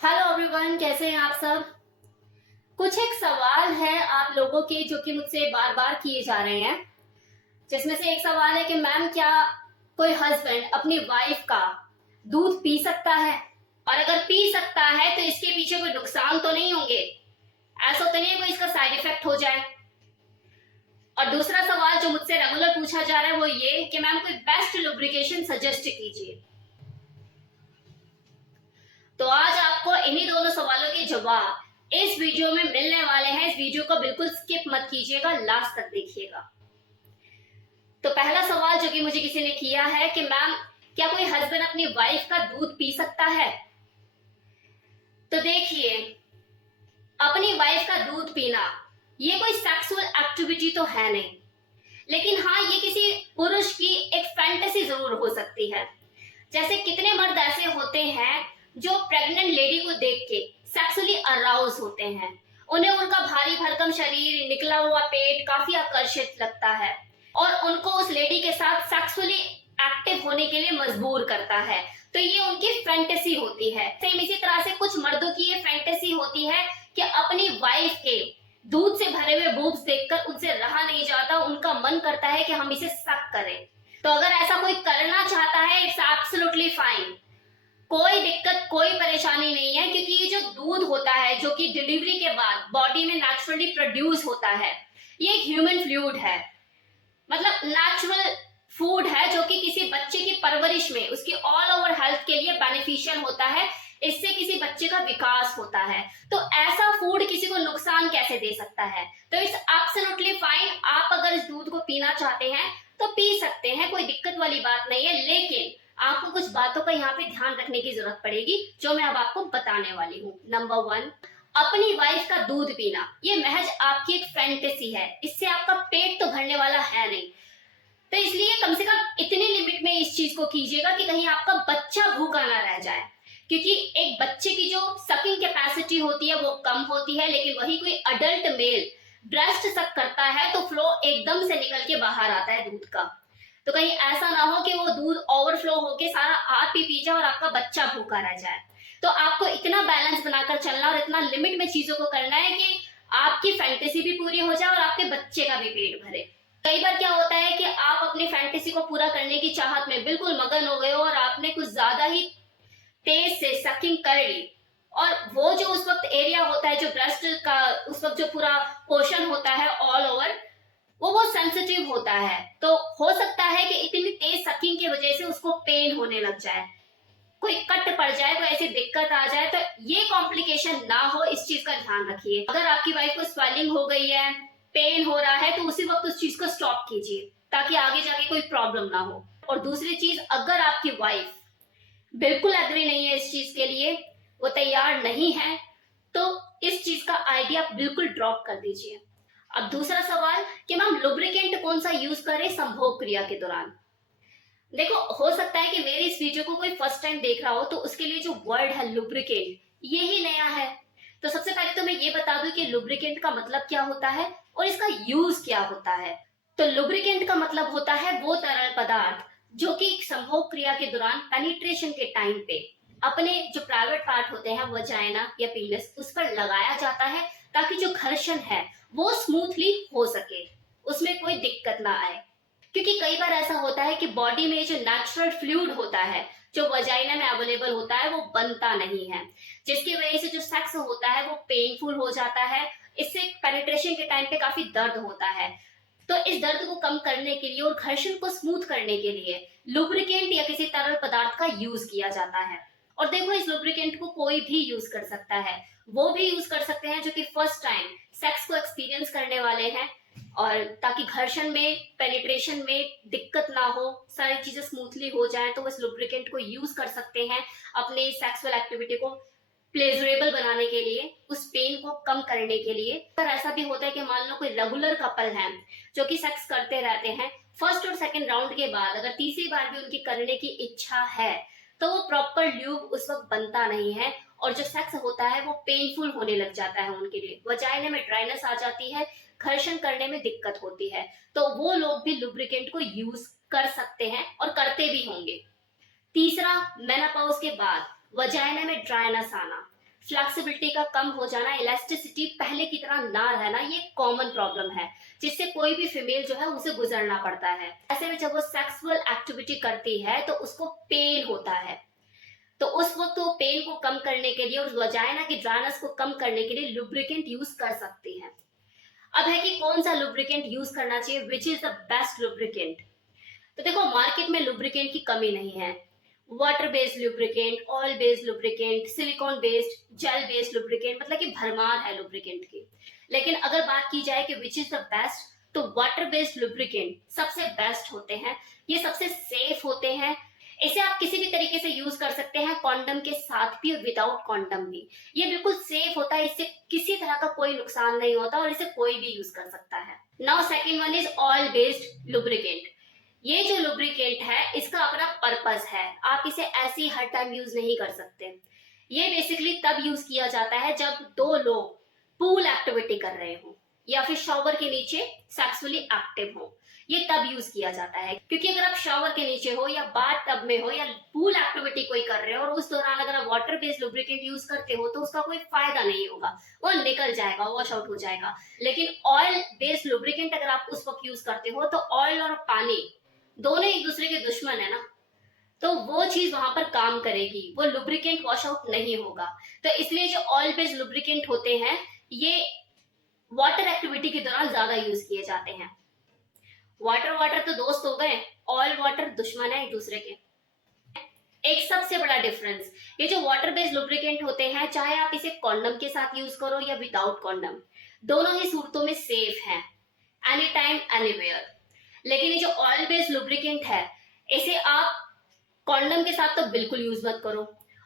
Hello everyone, कैसे हैं आप सब। कुछ एक सवाल है आप लोगों के जो कि मुझसे बार बार किए जा रहे हैं, जिसमें से एक सवाल है कि मैम क्या कोई हस्बैंड अपनी वाइफ का दूध पी सकता है, और अगर पी सकता है तो इसके पीछे कोई नुकसान तो नहीं होंगे, ऐसा तो नहीं है कोई इसका साइड इफेक्ट हो जाए। और दूसरा सवाल जो मुझसे रेगुलर पूछा जा रहा है वो ये कि मैम कोई बेस्ट लुब्रिकेशन सजेस्ट कीजिए। तो आज आपको इन्हीं दोनों सवालों के जवाब इस वीडियो में मिलने वाले हैं। इस वीडियो को बिल्कुल स्किप मत कीजिएगा, लास्ट तक देखिएगा। तो पहला सवाल जो कि मुझे किसी ने किया है कि मैम क्या कोई हस्बैंड अपनी वाइफ का दूध पी सकता है। तो देखिए, अपनी वाइफ का दूध पीना ये कोई सेक्सुअल एक्टिविटी तो है नहीं, लेकिन हाँ ये किसी पुरुष की एक फैंटेसी जरूर हो सकती है। जैसे कितने मर्द ऐसे होते हैं जो प्रेग्नेंट लेडी को देख के सेक्सुअली अराउज होते हैं, उन्हें उनका भारी भरकम शरीर, निकला हुआ पेट काफी आकर्षित लगता है और उनको उस लेडी के साथ सेक्सुअली एक्टिव होने के लिए मजबूर करता है। तो ये उनकी फैंटेसी होती है। सेम इसी तरह से कुछ मर्दों की ये फैंटेसी होती है कि अपनी वाइफ के दूध से भरे हुए बूब्स देखकर उनसे रहा नहीं जाता, उनका मन करता है कि हम इसे सक करें। तो अगर ऐसा कोई करना चाहता है, इट्स एब्सोल्युटली फाइन, कोई दिक्कत कोई परेशानी नहीं है, क्योंकि ये जो दूध होता है जो कि डिलीवरी के बाद बॉडी में नेचुरली प्रोड्यूस होता है, ये एक ह्यूमन फ्लूइड है, मतलब नेचुरल फूड है जो कि किसी बच्चे की परवरिश में उसकी ऑल ओवर हेल्थ के लिए बेनिफिशियल होता है। इससे किसी बच्चे का विकास होता है। तो ऐसा फूड किसी को नुकसान कैसे दे सकता है। तो इट्स एब्सोल्युटली फाइन, आप अगर इस दूध को पीना चाहते हैं तो पी सकते हैं, कोई दिक्कत वाली बात नहीं है। लेकिन आपको कुछ बातों का यहाँ पे ध्यान रखने की जरूरत पड़ेगी जो मैं अब आपको बताने वाली हूँ। नंबर 1, अपनी वाइफ का दूध पीना ये महज आपकी एक फैंटेसी है, इससे आपका पेट तो भरने वाला है नहीं। तो इसलिए कम से कम इतनी लिमिट में इस चीज को कीजिएगा कि कहीं आपका बच्चा भूखा ना रह जाए, क्योंकि एक बच्चे की जो सकिंग कैपेसिटी होती है वो कम होती है, लेकिन वही कोई अडल्ट मेल ब्रेस्ट सक करता है तो फ्लो एकदम से निकल के बाहर आता है दूध का। तो कहीं ऐसा ना हो कि वो दूध ओवरफ्लो होके सारा आप ही पी जाए और आपका बच्चा भूखा रह जाए। तो आपको इतना बैलेंस बनाकर चलना और इतना लिमिट में चीजों को करना है कि आपकी फैंटेसी भी पूरी हो जाए और आपके बच्चे का भी पेट भरे। कई बार क्या होता है कि आप अपनी फैंटेसी को पूरा करने की चाहत में बिल्कुल मगन हो गए हो और आपने कुछ ज्यादा ही तेज से सकिंग कर ली, और वो जो उस वक्त एरिया होता है जो ब्रेस्ट का उस वक्त जो पूरा पोर्शन होता है ऑल ओवर, वो बहुत सेंसिटिव होता है। तो हो सकता है कि इतनी तेज सकिंग की वजह से उसको पेन होने लग जाए, कोई कट पड़ जाए, कोई ऐसी दिक्कत आ जाए। तो ये कॉम्प्लिकेशन ना हो, इस चीज का ध्यान रखिए। अगर आपकी वाइफ को स्वेलिंग हो गई है, पेन हो रहा है, तो उसी वक्त उस चीज को स्टॉप कीजिए ताकि आगे जाके कोई प्रॉब्लम ना हो। और दूसरी चीज, अगर आपकी वाइफ बिल्कुल एग्री नहीं है इस चीज के लिए, वो तैयार नहीं है, तो इस चीज का आइडिया बिल्कुल ड्रॉप कर दीजिए। अब दूसरा सवाल कि मैम लुब्रिकेंट कौन सा यूज करें संभोग क्रिया के दौरान। देखो, हो सकता है कि मेरी इस वीडियो को कोई फर्स्ट टाइम देख रहा हो तो उसके लिए जो वर्ड है लुब्रिकेंट ये ही नया है। तो सबसे पहले तो मैं ये बता दूं कि लुब्रिकेंट का मतलब क्या होता है और इसका यूज क्या होता है। तो लुब्रिकेंट का मतलब होता है वो तरल पदार्थ जो कि संभोग क्रिया के दौरान पेनिट्रेशन के टाइम पे अपने जो प्राइवेट पार्ट होते हैं वजाइना या पीनस उस पर लगाया जाता है, ताकि जो घर्षण है वो स्मूथली हो सके, उसमें कोई दिक्कत ना आए। क्योंकि कई बार ऐसा होता है कि बॉडी में जो नेचुरल फ्लूइड होता है जो वजाइना में अवेलेबल होता है वो बनता नहीं है, जिसकी वजह से जो सेक्स होता है वो पेनफुल हो जाता है। इससे पेनिट्रेशन के टाइम पे काफी दर्द होता है। तो इस दर्द को कम करने के लिए और घर्षण को स्मूथ करने के लिए लुब्रिकेंट या किसी तरल पदार्थ का यूज किया जाता है। और देखो, इस लुब्रिकेंट को कोई भी यूज कर सकता है, वो भी यूज कर सकते हैं जो कि फर्स्ट टाइम सेक्स को एक्सपीरियंस करने वाले हैं, और ताकि घर्षण में पेनिट्रेशन में दिक्कत ना हो, सारी चीजें स्मूथली हो जाए, तो वो इस लुब्रिकेंट को यूज कर सकते हैं अपने सेक्सुअल एक्टिविटी को प्लेजरेबल बनाने के लिए, उस पेन को कम करने के लिए। पर ऐसा भी होता है कि मान लो कोई रेगुलर कपल है जो कि सेक्स करते रहते हैं, फर्स्ट और सेकंड राउंड के बाद अगर तीसरी बार भी उनकी करने की इच्छा है तो वो प्रॉपर ल्यूब उस वक्त बनता नहीं है और जो सेक्स होता है वो पेनफुल होने लग जाता है उनके लिए, वजाइना में ड्राइनेस आ जाती है, घर्षण करने में दिक्कत होती है। तो वो लोग भी लुब्रिकेंट को यूज कर सकते हैं और करते भी होंगे। तीसरा, मेनोपॉज के बाद वजाइना में ड्राइनेस आना। फ्लेक्सिबिलिटी का कम हो जाना, इलास्टिसिटी पहले की तरह ना रहना, ये कॉमन प्रॉब्लम है जिससे कोई भी फीमेल जो है उसे गुजरना पड़ता है। ऐसे में जब वो सेक्सुअल एक्टिविटी करती है तो उसको पेन होता है, तो उस वक्त वो पेन को कम करने के लिए और वजाइना की ड्राइनेस को कम करने के लिए लुब्रिकेंट यूज कर सकती है। अब है कि कौन सा लुब्रिकेंट यूज करना चाहिए, which is the best lubricant. तो देखो मार्केट में लुब्रिकेंट की कमी नहीं है। Water based lubricant, oil based lubricant, silicon based, gel based lubricant, मतलब कि भरमार है लुब्रिकेंट की। लेकिन अगर बात की जाए कि विच इज द बेस्ट, तो वाटर बेस्ड लुब्रिकेंट सबसे बेस्ट होते हैं, ये सबसे सेफ होते हैं। इसे आप किसी भी तरीके से यूज कर सकते हैं, कॉन्डम के साथ भी और विदाउट कॉन्डम भी। ये बिल्कुल सेफ होता है, इससे किसी तरह का कोई नुकसान नहीं होता और इसे कोई भी यूज कर सकता है। Now second one is oil based lubricant. ये जो लुब्रिकेंट है इसका अपना पर्पस है, आप इसे ऐसे ही हर टाइम यूज नहीं कर सकते। ये बेसिकली तब यूज किया जाता है जब दो लोग पूल एक्टिविटी कर रहे हो या फिर शॉवर के नीचे सेक्सुअली एक्टिव हो, ये तब यूज किया जाता है। क्योंकि अगर आप शॉवर के नीचे हो या बाथ टब में हो या पूल एक्टिविटी कोई कर रहे हो और उस दौरान अगर आप वाटर बेस्ड लुब्रिकेंट यूज करते हो तो उसका कोई फायदा नहीं होगा, वो निकल जाएगा, वॉश आउट हो जाएगा। लेकिन ऑयल बेस्ड लुब्रिकेंट अगर आप उस वक्त यूज करते हो तो ऑयल और पानी दोनों एक दूसरे के दुश्मन है ना, तो वो चीज वहां पर काम करेगी, वो लुब्रिकेंट वॉश आउट नहीं होगा। तो इसलिए जो ऑयल बेस्ड लुब्रिकेंट होते हैं ये वाटर एक्टिविटी के दौरान ज्यादा यूज किए जाते हैं। वाटर वाटर तो दोस्त हो गए, ऑयल वाटर दुश्मन है एक दूसरे के। एक सबसे बड़ा डिफरेंस, ये जो वाटर बेस्ड लुब्रिकेंट होते हैं, चाहे आप इसे कॉन्डम के साथ यूज करो या विदाउट कॉन्डम, दोनों ही सूरतों में सेफ हैं, एनी टाइम एनीवेयर। लेकिन ये जो ऑयल बेस्ड लुब्रिकेंट है इसे आप कॉन्डम के साथ तो बिल्कुल यूज मत करो,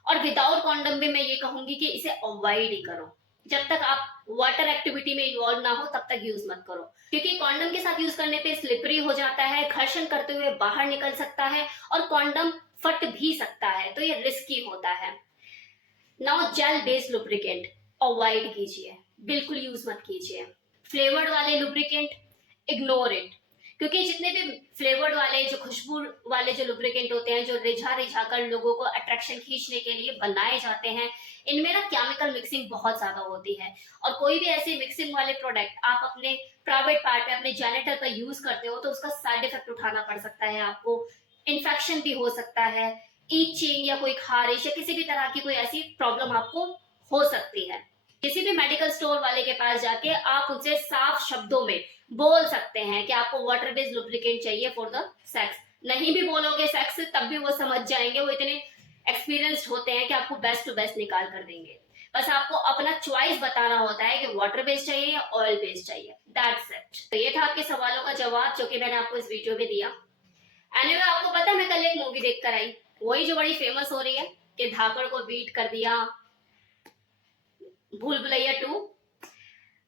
और विदाउट कॉन्डम भी मैं ये कहूंगी कि इसे अवॉइड ही करो। जब तक आप वाटर एक्टिविटी में इन्वॉल्व ना हो तब तक यूज मत करो, क्योंकि कॉन्डम के साथ यूज करने पे स्लिपरी हो जाता है, घर्षण करते हुए बाहर निकल सकता है और कॉन्डम फट भी सकता है, तो ये रिस्की होता है। Now gel based lubricant avoid कीजिए, बिल्कुल यूज मत कीजिए। फ्लेवर्ड वाले लुब्रिकेंट इग्नोर इट, क्योंकि जितने भी फ्लेवर्ड वाले जो खुशबू वाले जो लुब्रिकेंट होते हैं, जो रिझा रिझा कर लोगों को अट्रैक्शन खींचने के लिए बनाए जाते हैं, इनमें ना केमिकल मिक्सिंग बहुत ज्यादा होती है। और कोई भी ऐसे मिक्सिंग वाले प्रोडक्ट आप अपने प्राइवेट पार्ट में, अपने जेनिटल पर यूज करते हो तो उसका साइड इफेक्ट उठाना पड़ सकता है आपको, इन्फेक्शन भी हो सकता है, ईचिंग या कोई खारिश या किसी भी तरह की कोई ऐसी प्रॉब्लम आपको हो सकती है। किसी भी मेडिकल स्टोर वाले के पास जाके आप उनसे साफ शब्दों में बोल सकते हैं कि आपको वाटर बेस्ड लुब्रिकेंट चाहिए फॉर द सेक्स। नहीं भी बोलोगे सेक्स तब भी वो समझ जाएंगे, वो इतने एक्सपीरियंस्ड होते हैं कि आपको बेस्ट टू बेस्ट निकाल कर देंगे। बस आपको अपना चॉइस बताना होता है कि वाटर बेस्ड चाहिए या ऑयल बेस्ड चाहिए, दैट्स इट। तो ये था आपके सवालों का जवाब जो कि मैंने आपको इस वीडियो में दिया। एनीवे आपको पता है मैं कल एक मूवी देख कर आई, वही जो बड़ी फेमस हो रही है कि धाकड़ को बीट कर दिया, भूल भुलैया 2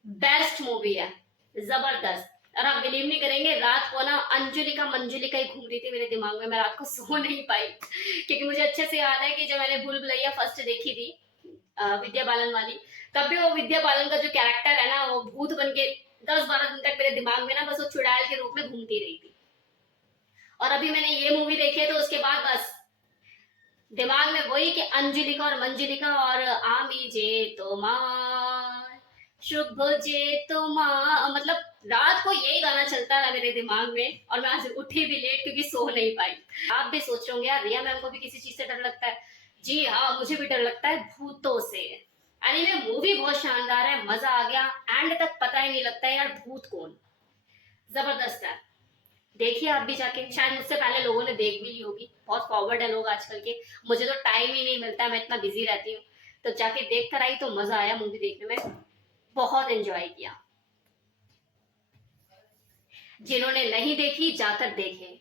बेस्ट मूवी है, जबरदस्त। और आप बिलीव नहीं करेंगे, रात को ना अंजुलिका मंजुलिका ही घूम रही थी मेरे दिमाग में, मैं रात को सो नहीं पाई क्योंकि मुझे अच्छे से याद है कि जब मैंने भूल भुलैया फर्स्ट देखी थी विद्या बालन वाली, तब भी वो विद्या बालन का जो कैरेक्टर है ना, वो भूत बन के 10-12 दिन तक मेरे दिमाग में ना बस वो चुड़ैल के रूप में घूमती रही थी। और अभी मैंने ये मूवी देखी है तो उसके बाद बस दिमाग में वही कि अंजुलिका और मंजुलिका और आमी जे तोमार शुभ जे तोमार, मतलब रात को यही गाना चलता रहा मेरे दिमाग में और मैं आज उठी भी लेट क्योंकि सो नहीं पाई। आप भी सोच रहे होंगे यार रिया मैम को भी किसी चीज से डर लगता है। जी हाँ, मुझे भी डर लगता है भूतों से। एनीवे मूवी बहुत शानदार है, मजा आ गया, एंड तक पता ही नहीं लगता है यार भूत कौन, जबरदस्त है। देखिए आप भी जाके, शायद मुझसे पहले लोगों ने देख भी ली होगी, बहुत फॉरवर्ड है लोग आजकल के, मुझे तो टाइम ही नहीं मिलता, मैं इतना बिजी रहती हूँ। तो जाके देख कर आई तो मजा आया मूवी देखने में, बहुत एंजॉय किया। जिन्होंने नहीं देखी जाकर देखें।